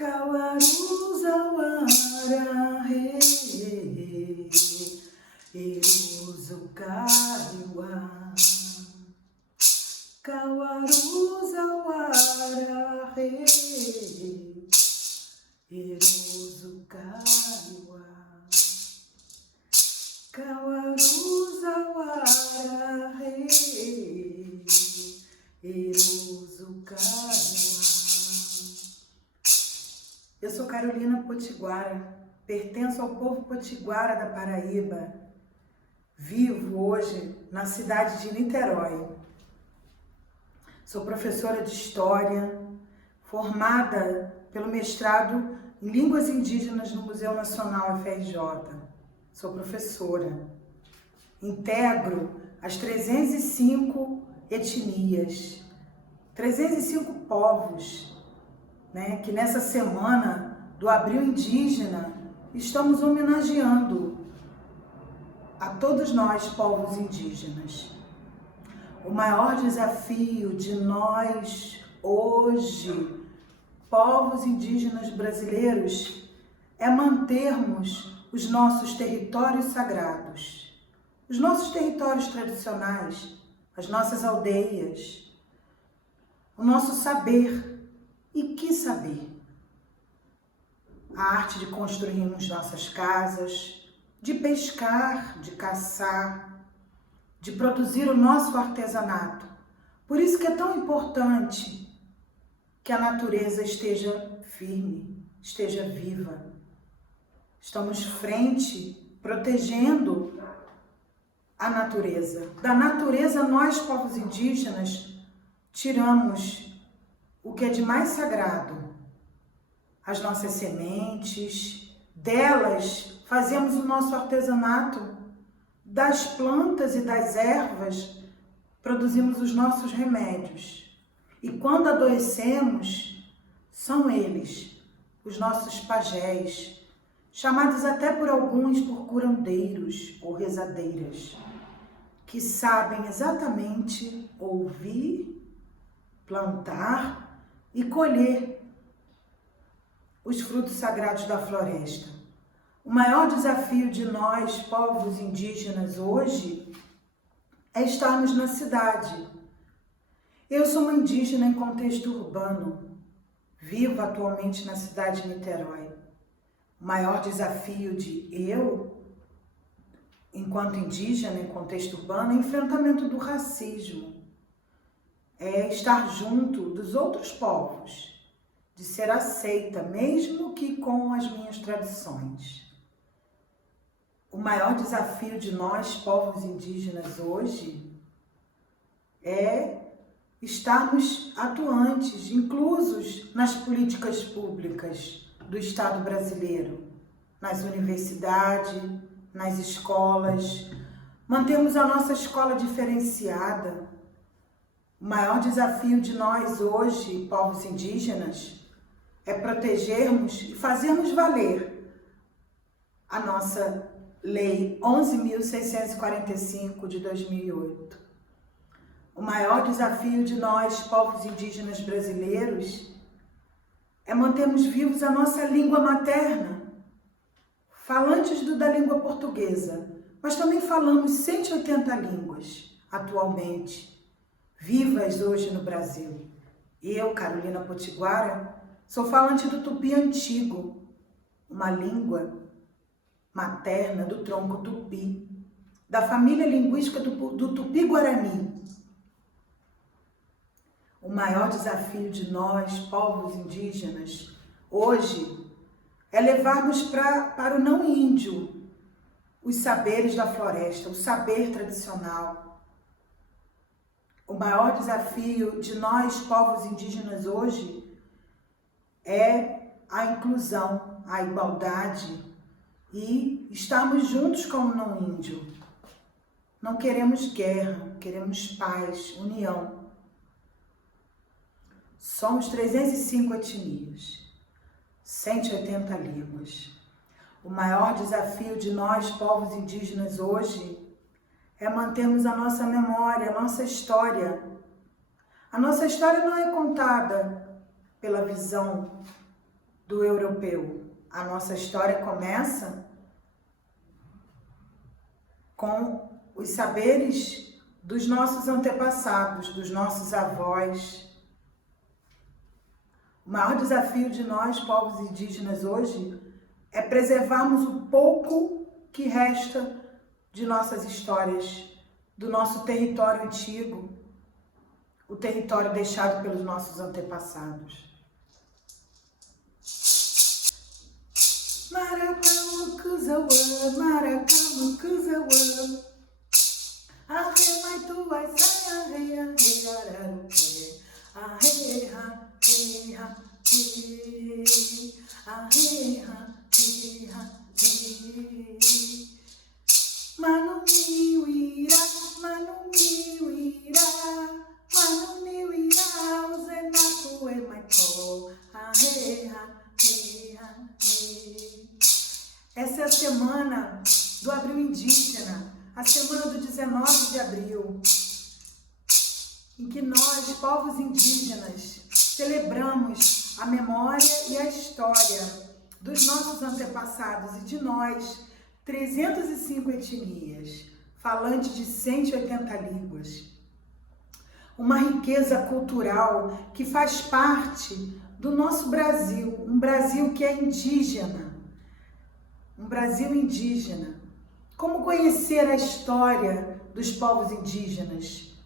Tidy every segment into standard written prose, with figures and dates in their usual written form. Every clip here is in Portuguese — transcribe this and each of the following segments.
Kawaruzawara he Iruzukaiwa Kawaruzawara he Iruzukaiwa Kawaruzawara he Iruzukaiwa. Eu sou Carolina Potiguara, pertenço ao povo potiguara da Paraíba. Vivo hoje na cidade de Niterói. Sou professora de História, formada pelo mestrado em Línguas Indígenas no Museu Nacional FRJ. Sou professora. Integro as 305 etnias, 305 povos, que nessa semana do Abril Indígena estamos homenageando a todos nós, povos indígenas. O maior desafio de nós hoje, povos indígenas brasileiros, é mantermos os nossos territórios sagrados, os nossos territórios tradicionais, as nossas aldeias, o nosso saber. E que saber? A arte de construirmos nossas casas, de pescar, de caçar, de produzir o nosso artesanato. Por isso que é tão importante que a natureza esteja firme, esteja viva. Estamos frente, protegendo a natureza. Da natureza, nós, povos indígenas, tiramos o que é de mais sagrado, as nossas sementes, delas fazemos o nosso artesanato, das plantas e das ervas produzimos os nossos remédios. E quando adoecemos, são eles, os nossos pajés, chamados até por alguns por curandeiros ou rezadeiras, que sabem exatamente ouvir, plantar e colher os frutos sagrados da floresta. O maior desafio de nós, povos indígenas, hoje, é estarmos na cidade. Eu sou uma indígena em contexto urbano, vivo atualmente na cidade de Niterói. O maior desafio enquanto indígena em contexto urbano, é o enfrentamento do racismo. É estar junto dos outros povos, de ser aceita, mesmo que com as minhas tradições. O maior desafio de nós, povos indígenas, hoje, é estarmos atuantes, inclusos nas políticas públicas do Estado brasileiro, nas universidades, nas escolas, mantemos a nossa escola diferenciada. O maior desafio de nós hoje, povos indígenas, é protegermos e fazermos valer a nossa Lei 11.645 de 2008. O maior desafio de nós, povos indígenas brasileiros, é mantermos vivos a nossa língua materna, falantes da língua portuguesa, mas também falamos 180 línguas atualmente, vivas hoje no Brasil. Eu, Carolina Potiguara, sou falante do tupi antigo, uma língua materna do tronco tupi, da família linguística do tupi-guarani. O maior desafio de nós, povos indígenas, hoje, é levarmos para o não índio os saberes da floresta, o saber tradicional. O maior desafio de nós, povos indígenas, hoje, é a inclusão, a igualdade e estarmos juntos com o não índio. Não queremos guerra, queremos paz, união. Somos 305 etnias, 180 línguas. O maior desafio de nós, povos indígenas, hoje, é mantermos a nossa memória, a nossa história. A nossa história não é contada pela visão do europeu. A nossa história começa com os saberes dos nossos antepassados, dos nossos avós. O maior desafio de nós, povos indígenas, hoje, é preservarmos o pouco que resta de nossas histórias, do nosso território antigo, o território deixado pelos nossos antepassados. Marakamukuzawa, Marakamukuzawa, Arremaitua, Saia, Reararuque, Arreha, Reha, Arreha, Reha, Manumiuira, Manumiuira, Manumiuira, Uzenato e Maitó, Arreha, Reha, Essa é a semana do Abril Indígena, a semana do 19 de abril, em que nós, povos indígenas, celebramos a memória e a história dos nossos antepassados e de nós, 305 etnias, falantes de 180 línguas. Uma riqueza cultural que faz parte do nosso Brasil, um Brasil que é indígena, um Brasil indígena. Como conhecer a história dos povos indígenas?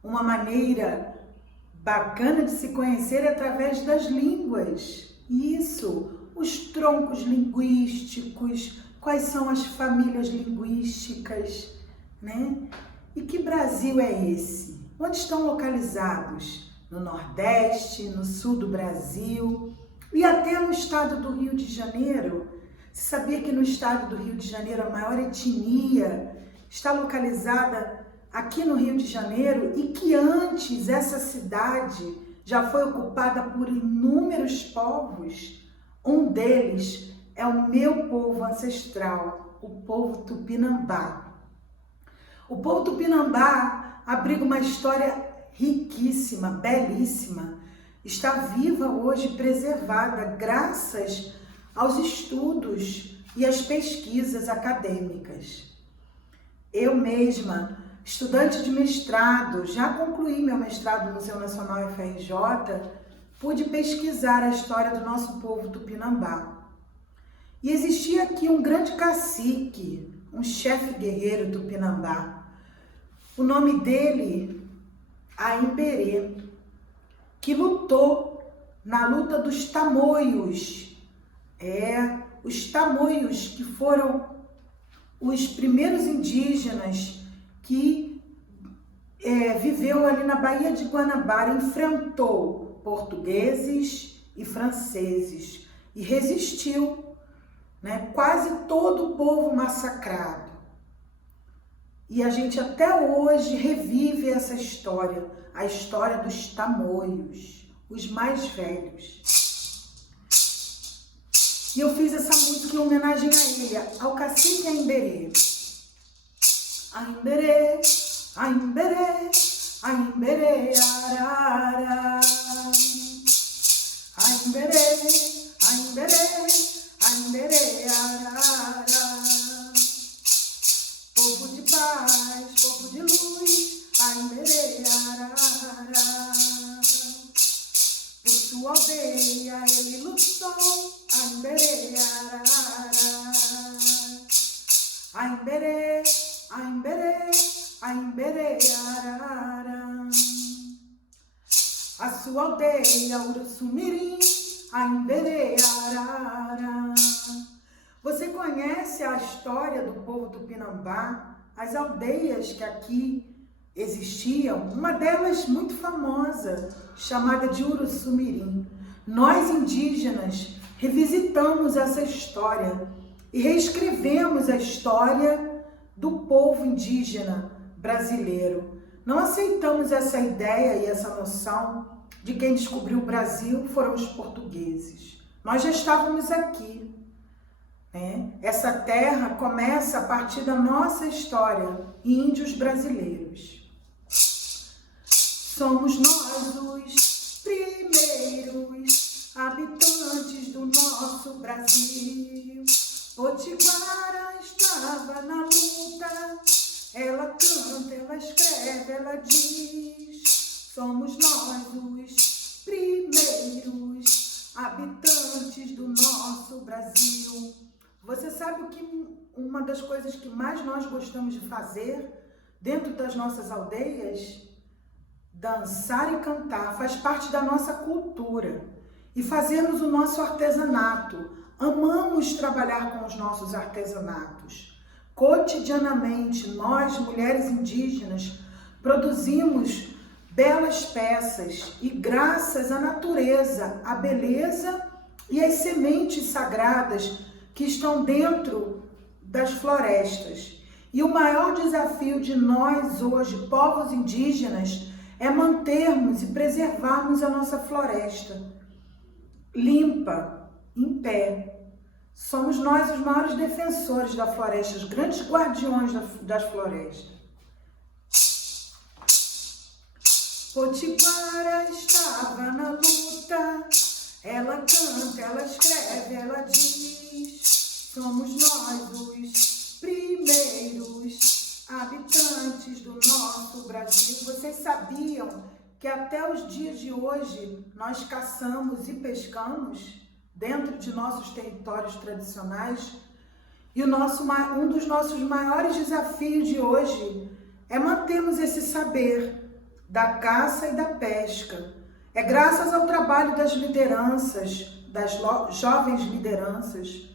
Uma maneira bacana de se conhecer é através das línguas. Isso, os troncos linguísticos, quais são as famílias linguísticas, né? E que Brasil é esse? Onde estão localizados? No Nordeste, no Sul do Brasil e até no estado do Rio de Janeiro. Você sabia que no estado do Rio de Janeiro a maior etnia está localizada aqui no Rio de Janeiro e que antes essa cidade já foi ocupada por inúmeros povos? Um deles é o meu povo ancestral, o povo Tupinambá. O povo Tupinambá abriga uma história riquíssima, belíssima, está viva hoje, preservada, graças aos estudos e às pesquisas acadêmicas. Eu mesma, estudante de mestrado, já concluí meu mestrado no Museu Nacional UFRJ, pude pesquisar a história do nosso povo Tupinambá. E existia aqui um grande cacique, um chefe guerreiro Tupinambá. O nome dele, Aimberê, que lutou na luta dos Tamoios. Os Tamoios, que foram os primeiros indígenas que viveu ali na Baía de Guanabara, enfrentou portugueses e franceses e resistiu, né? Quase todo o povo massacrado. E a gente até hoje revive essa história, a história dos Tamoios, os mais velhos. E eu fiz essa música em homenagem a ele, ao cacique Aimberê. Aimberê, Aimberê, Aimberê, arara. Aimberê, Aimberê, Aimberê, arara. Povo de paz, povo de luz, Aimberê, arara. Por sua aldeia ele lutou, Aimberê, arara. Aimberê, Aimberê, Aimberê, arara. A sua aldeia, Uruçumirim, Aimberê, arara. Você conhece a história do povo Tupinambá, as aldeias que aqui existiam? Uma delas muito famosa, chamada de Uruçumirim. Nós indígenas revisitamos essa história e reescrevemos a história do povo indígena brasileiro. Não aceitamos essa ideia e essa noção de quem descobriu o Brasil foram os portugueses. Nós já estávamos aqui, né? Essa terra começa a partir da nossa história, índios brasileiros. Somos nós os primeiros habitantes do nosso nosso Brasil. Potiguara estava na luta, ela canta, ela escreve, ela diz: somos nós os primeiros habitantes do nosso Brasil. Você sabe que uma das coisas que mais nós gostamos de fazer dentro das nossas aldeias? Dançar e cantar, faz parte da nossa cultura. E fazemos o nosso artesanato. Amamos trabalhar com os nossos artesanatos. Cotidianamente, nós, mulheres indígenas, produzimos belas peças e graças à natureza, à beleza e às sementes sagradas que estão dentro das florestas. E o maior desafio de nós hoje, povos indígenas, é mantermos e preservarmos a nossa floresta limpa, em pé. Somos nós os maiores defensores da floresta, os grandes guardiões das florestas. Potiguara estava na luta, ela canta, ela escreve, ela diz: somos nós os primeiros habitantes do nosso Brasil. Vocês sabiam que até os dias de hoje nós caçamos e pescamos dentro de nossos territórios tradicionais? E um dos nossos maiores desafios de hoje é mantermos esse saber da caça e da pesca. É graças ao trabalho das lideranças, das jovens lideranças,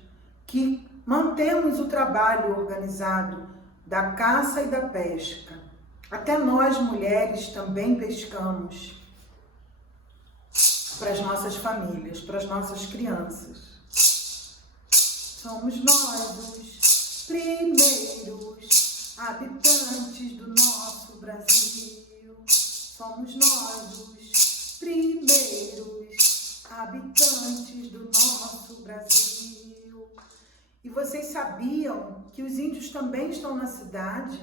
que mantemos o trabalho organizado da caça e da pesca. Até nós, mulheres, também pescamos para as nossas famílias, para as nossas crianças. Somos nós os primeiros habitantes do nosso Brasil. Somos nós os primeiros habitantes do nosso Brasil. E vocês sabiam que os índios também estão na cidade?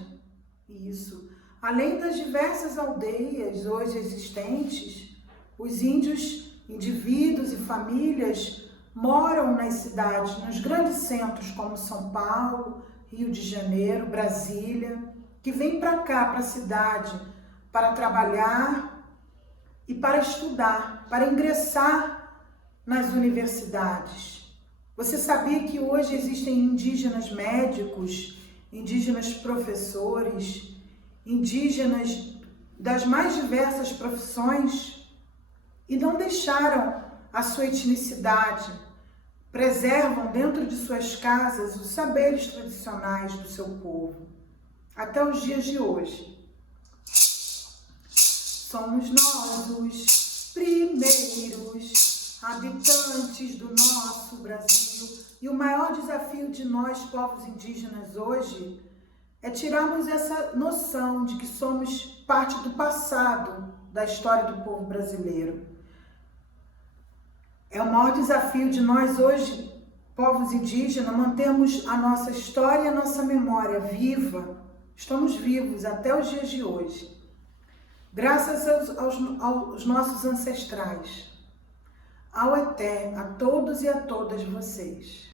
Isso. Além das diversas aldeias hoje existentes, os índios, indivíduos e famílias moram nas cidades, nos grandes centros como São Paulo, Rio de Janeiro, Brasília, que vêm para cá, para a cidade, para trabalhar e para estudar, para ingressar nas universidades. Você sabia que hoje existem indígenas médicos, indígenas professores, indígenas das mais diversas profissões e não deixaram a sua etnicidade, preservam dentro de suas casas os saberes tradicionais do seu povo, até os dias de hoje. Somos nós os primeiros habitantes do nosso Brasil. E o maior desafio de nós, povos indígenas, hoje, é tirarmos essa noção de que somos parte do passado da história do povo brasileiro. É o maior desafio de nós hoje, povos indígenas, mantermos a nossa história e a nossa memória viva. Estamos vivos até os dias de hoje, graças aos nossos ancestrais. Ao Eterno, a todos e a todas vocês.